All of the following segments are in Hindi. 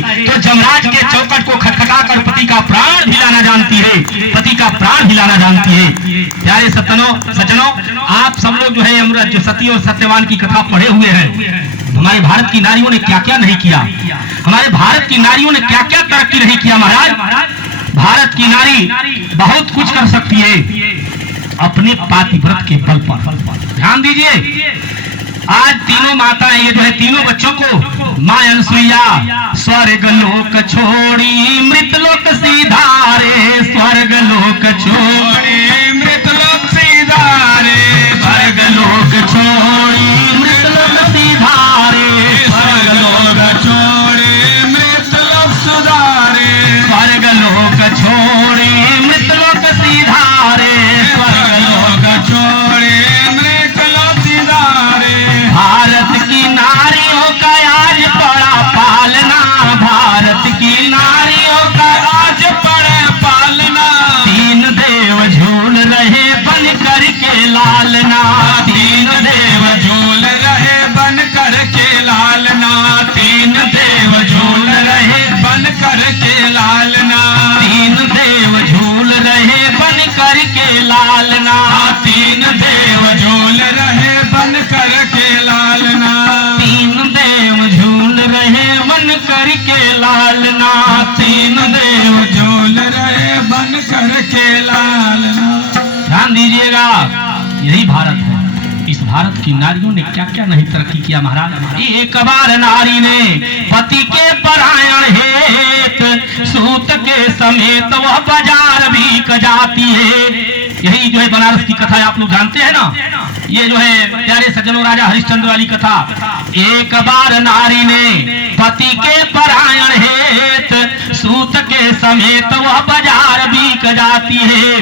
तो जमराज के चौखट को खटखटाकर पति का प्राण हिलाना जानती है, पति का प्राण हिलाना जानती है। प्यारे सज्जनों, आप सब लोग जो है अमृत जो सती और सत्यवान की कथा पढ़े हुए हैं। हमारे भारत की नारियों ने क्या क्या नहीं किया, हमारे भारत की नारियों ने क्या क्या तरक्की नहीं किया। महाराज, भारत की नारी बहुत कुछ कर सकती है अपने पातिव्रत के बल पर। ध्यान दीजिए, आज तीनों माताएं ये जो है तीनों बच्चों को मां अनसुईया स्वर्ग लोक छोड़ी मृत लोक सीधारे, स्वर्ग लोक छोड़ी मृत लोक सीधारे, स्वर्ग लोक छोड़ी मृत लोक सीधारे, स्वर्ग लोक छोड़ी मृत लोक सुधारे, स्वर्ग लोक छोड़ी मृत लोक सीधारे, स्वर्ग लोक छोड़ी मृत लोक सीधारे। भारत की नारियों का आज बड़ा पालना, भारत की नारियों का आज बड़ा पालना। तीन देव झूल रहे बन कर के लालना, तीन देव झूल रहे बन कर के लालना, तीन देव झूल रहे बन कर के लालना, तीन देव झूल रहे बन कर के लालना, तीन देव झूल रहे बन कर के लालना, तीन देव झूल रहे बन कर के लालना, तीन देव झूल रहे बन कर के लालना। ध्यान दीजिएगा, यही भारत है। इस भारत की नारियों ने क्या क्या नहीं तरक्की किया महाराज। एक बार नारी ने पति के परायण हेत सूत के समेत वह बाजार भी जाती है। यही जो है बनारस की कथा आप लोग जानते हैं ना, ये जो है प्यारे सज्जनों राजा हरिश्चंद्र वाली कथा। एक बार नारी ने पति के परायण हेत सूत के समेत वह बाजार भी जाती है।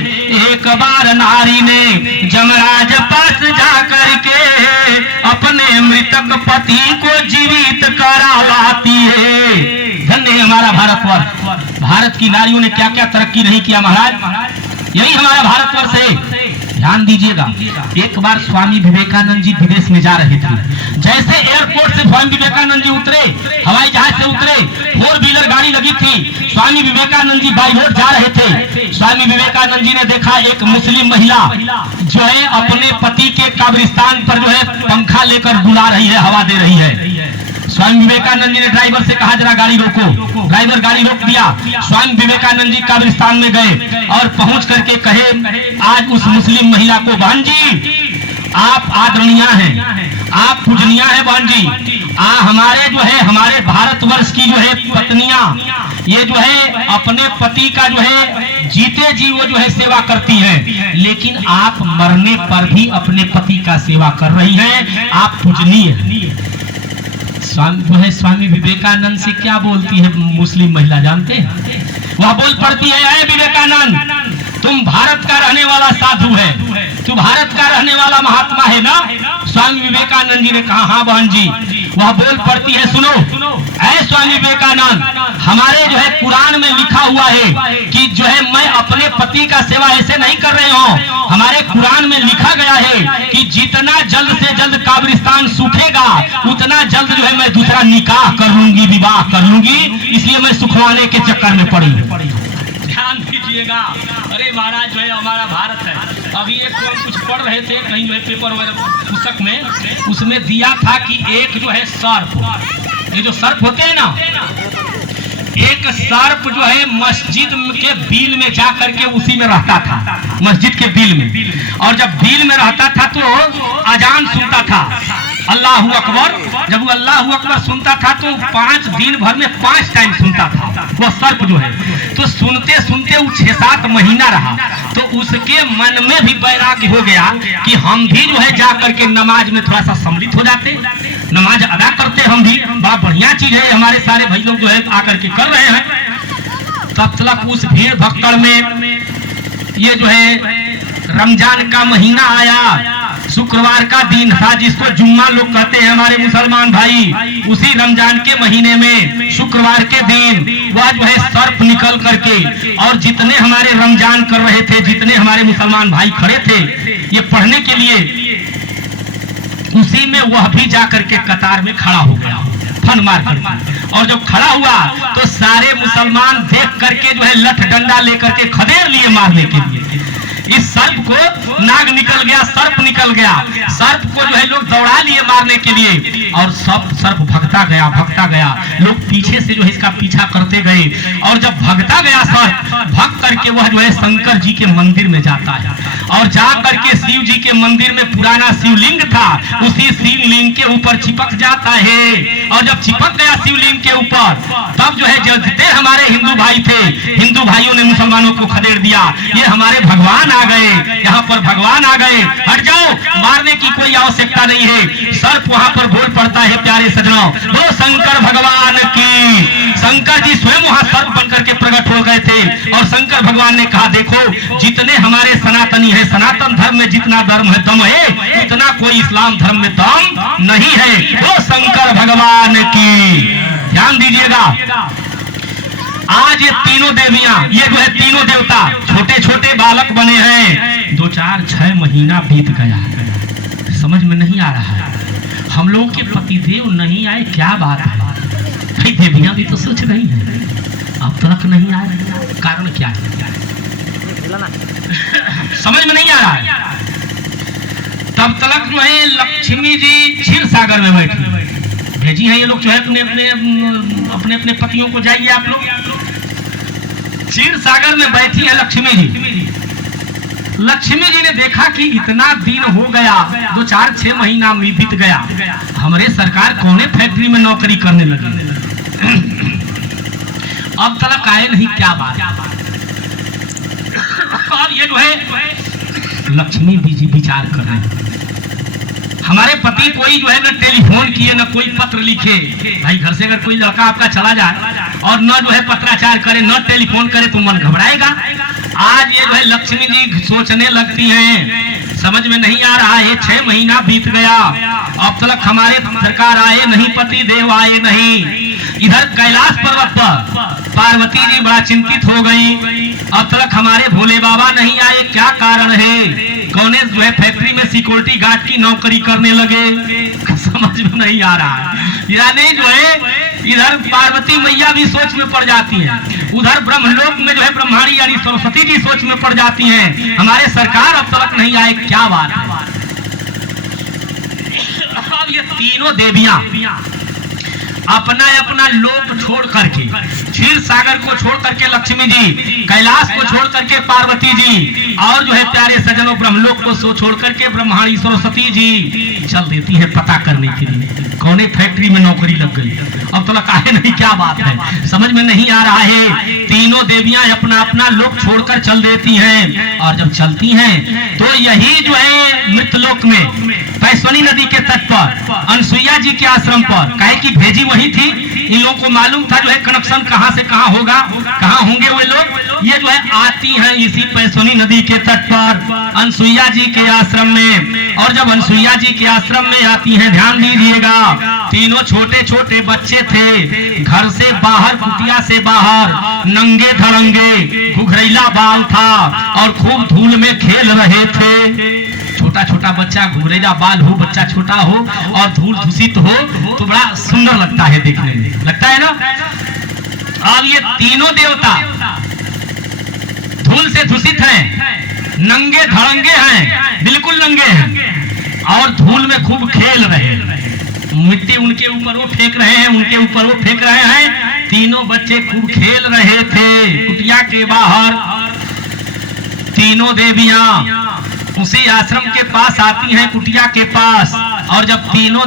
एक बार नारी ने जमराज पास जाकर के अपने मृतक पति को जीवित करा लाती है। धन्य है हमारा भारतवर्ष। भारत की नारियों ने क्या क्या तरक्की नहीं किया महाराज, यही हमारा भारतवर्ष है। ध्यान दीजिएगा, एक बार स्वामी विवेकानंद जी विदेश में जा रहे थे। जैसे एयरपोर्ट से स्वामी विवेकानंद जी उतरे, हवाई जहाज से उतरे, 4 व्हीलर गाड़ी लगी थी, स्वामी विवेकानंद जी बाई रोड जा रहे थे। स्वामी विवेकानंद जी ने देखा एक मुस्लिम महिला जो है अपने पति के कब्रिस्तान पर जो है पंखा लेकर बुला रही है, हवा दे रही है। स्वामी विवेकानंद जी ने ड्राइवर से कहा जरा गाड़ी रोको। ड्राइवर गाड़ी रोक दिया। स्वामी विवेकानंद जी कब्रिस्तान में गए और पहुंच करके कहे आज उस मुस्लिम महिला को, बहन जी आप आदरणीय हैं, आप पूजनीय हैं बहन जी। हमारे जो है हमारे भारतवर्ष की जो है पत्नियां ये जो है अपने पति का जो है जीते जी वो जो है सेवा करती हैं, लेकिन आप मरने पर भी अपने पति का सेवा कर रही हैं, आप पूजनीय हैं। जो है स्वामी विवेकानंद से क्या बोलती है मुस्लिम महिला जानते हैं? वह बोल पड़ती है, अरे विवेकानंद तुम भारत का रहने वाला साधु है, तू भारत का रहने वाला महात्मा है ना? स्वामी विवेकानंद जी ने कहा हाँ बहन जी। वह बोल पड़ती है, सुनो ऐ स्वामी विवेकानंद, हमारे जो है कुरान में लिखा हुआ है कि जो है मैं अपने पति का सेवा ऐसे नहीं कर रही हूँ। हमारे कुरान में लिखा गया है कि जितना जल्द से जल्द कब्रिस्तान सूखेगा उतना जल्द जो है मैं दूसरा निकाह कर लूंगी, विवाह कर लूंगी, इसलिए मैं सुखवाने के चक्कर में पड़ी। ध्यान दीजिएगा, अरे महाराज जो है हमारा भारत है। अभी एक कुछ पढ़ रहे थे कहीं जो है पेपर वगैरह पुस्तक में, उसमें दिया था कि एक जो है सर्प, ये जो सर्प होते हैं ना, एक सर्प जो है मस्जिद के बिल में जा करके उसी में रहता था, मस्जिद के बिल में। और जब बिल में रहता था तो अजान सुनता था, अल्लाह अकबर। जब वो अल्लाह अकबर सुनता था तो 5 दिन भर में 5 टाइम सुनता था वो सर्प जो है। तो सुनते सुनते वो 6-7 महीना रहा, तो उसके मन में भी वैराग्य हो गया कि हम भी जो है जा करके नमाज में थोड़ा सा सम्मिलित हो जाते, नमाज अदा करते हम भी, बड़ा बढ़िया चीज है, हमारे सारे भाई लोग जो है आकर के कर रहे हैं। तब तक उस भीड़ भक्कड़ में ये जो है रमजान का महीना आया, शुक्रवार का दिन था जिसको जुम्मा लोग कहते हैं हमारे मुसलमान भाई। उसी रमजान के महीने में शुक्रवार के दिन वह जो है सर्प निकल करके, और जितने हमारे रमजान कर रहे थे, जितने हमारे मुसलमान भाई खड़े थे ये पढ़ने के लिए, उसी में वह भी जाकर के कतार में खड़ा हो गया फन मार कर। और जब खड़ा हुआ तो सारे मुसलमान देख करके जो है लठ डंडा लेकर के खदेड़ लिए मारने के लिए। इस सर्प को नाग निकल गया, सर्प निकल गया, सर्प को जो है लोग दौड़ा लिए मारने के लिए और सब सर्प भगता गया, लोग पीछे से जो है इसका पीछा करते गए और जब भगता गया सर्प, भग करके वह जो है शंकर जी के मंदिर में जाता है और जा करके शिव जी के मंदिर में पुराना शिवलिंग था, उसी शिवलिंग के ऊपर चिपक जाता है और जब चिपक गया शिवलिंग के ऊपर तब जो है जितने हमारे हिंदू भाई थे, हिंदू भाइयों ने मुसलमानों को खदेड़ दिया, ये हमारे भगवान आ गए, यहाँ पर भगवान आ गए, हट जाओ, मारने की कोई आवश्यकता नहीं है। सर्प वहां पर बोल पड़ता है, प्यारे सजनों, वो शंकर भगवान की, शंकर जी स्वयं वहां सर्प बनकर के प्रकट हो गए थे और शंकर भगवान ने कहा देखो जितने हमारे सनातनी है, सनातन धर्म में जितना दम है उतना कोई इस्लाम धर्म में दम नहीं है, वो शंकर भगवान की। ध्यान दीजिएगा, आज ये तीनों देवियां, ये जो है तीनों देवता छोटे छोटे बालक बने हैं, 2 4 6 महीना बीत गया, समझ में नहीं आ रहा है, हम लोग के पतिदेव नहीं आए, क्या बात है भाई? देवियां भी तो सोच रही है अब तक नहीं आए, कारण क्या है समझ में नहीं आ रहा है। तब तक जो है लक्ष्मी जी क्षीर सागर में बैठी भेजी है, ये लोग जो है अपने अपने पतियों को जाइए आप लोग, क्षीर सागर में बैठी है लक्ष्मी जी। लक्ष्मी जी ने देखा कि इतना दिन हो गया, 2 4 6 महीना बीत गया, हमारे सरकार कौने फैक्ट्री में नौकरी करने लगी, अब तक आए नहीं, क्या बात? और ये जो है लक्ष्मी जी विचार कर रहे हैं, हमारे पति कोई जो है न टेलीफोन किए न कोई पत्र लिखे, भाई घर से अगर कोई लड़का आपका चला जाए और न जो है पत्राचार करे न टेलीफोन करे तो मन घबराएगा। आज ये जो है लक्ष्मी जी सोचने लगती हैं, समझ में नहीं आ रहा है, 6 महीना बीत गया, अब तक हमारे सरकार आए नहीं, पति देव आए नहीं। इधर कैलाश पर्वत पर पार्वती जी बड़ा चिंतित हो गई, अब तक हमारे भोले बाबा नहीं आए, क्या कारण है? कौने जो है फैक्ट्री में सिक्योरिटी गार्ड की नौकरी करने लगे, समझ में नहीं आ रहा है। यानी जो है इधर पार्वती मैया भी सोच में पड़ जाती है, उधर ब्रह्मलोक में जो है ब्रह्माणी यानी सरस्वती जी सोच में पड़ जाती हैं, हमारे सरकार अब तक नहीं आए, क्या बात है? अब ये तीनों देवियां अपना अपना लोक छोड़ करके, क्षीर सागर को छोड़ करके लक्ष्मी जी, कैलाश को छोड़ करके पार्वती जी और जो है प्यारे सजनों ब्रह्मलोक को छोड़ करके ब्रह्माणी सरस्वती जी चल देती है पता करने के लिए कौने फैक्ट्री में नौकरी लग गई, अब तो काहे नहीं, क्या बात है? समझ में नहीं आ रहा है। तीनों देवियां अपना अपना लोक छोड़कर चल देती हैं और जब चलती हैं तो यही जो है मृतलोक में पैसवनी नदी के तट पर अनसुईया जी के आश्रम पर, काहे की भेजी वही थी, इन लोगों को मालूम था जो है कनेक्शन कहां से कहां होगा, कहां होंगे वे लोग, ये जो है आती हैं इसी पैसवनी नदी के तट पर अनसुईया जी के आश्रम में। और जब अनसुईया जी के आश्रम में आती हैं, ध्यान दीजिएगा, तीनों छोटे छोटे बच्चे थे, घर से बाहर, कुटिया से बाहर, नंगे धड़ंगे, घुघरैला बाल था और खूब धूल में खेल रहे थे। छोटा छोटा बच्चा, घुघरैला बाल हो, बच्चा छोटा हो और धूल दूषित हो तो बड़ा सुंदर लगता है, देखने में लगता है ना। अब ये तीनों देवता धूल से दूषित हैं, नंगे धड़ंगे हैं, बिल्कुल नंगे हैं और धूल में खूब खेल रहे हैं, मिट्टी उनके ऊपर वो फेंक रहे हैं, उनके ऊपर वो फेंक रहे हैं। तीनों बच्चे खूब खेल रहे थे कुटिया के बाहर। तीनों देवियां उसी आश्रम के पास आती हैं, कुटिया के पास, और जब तीनों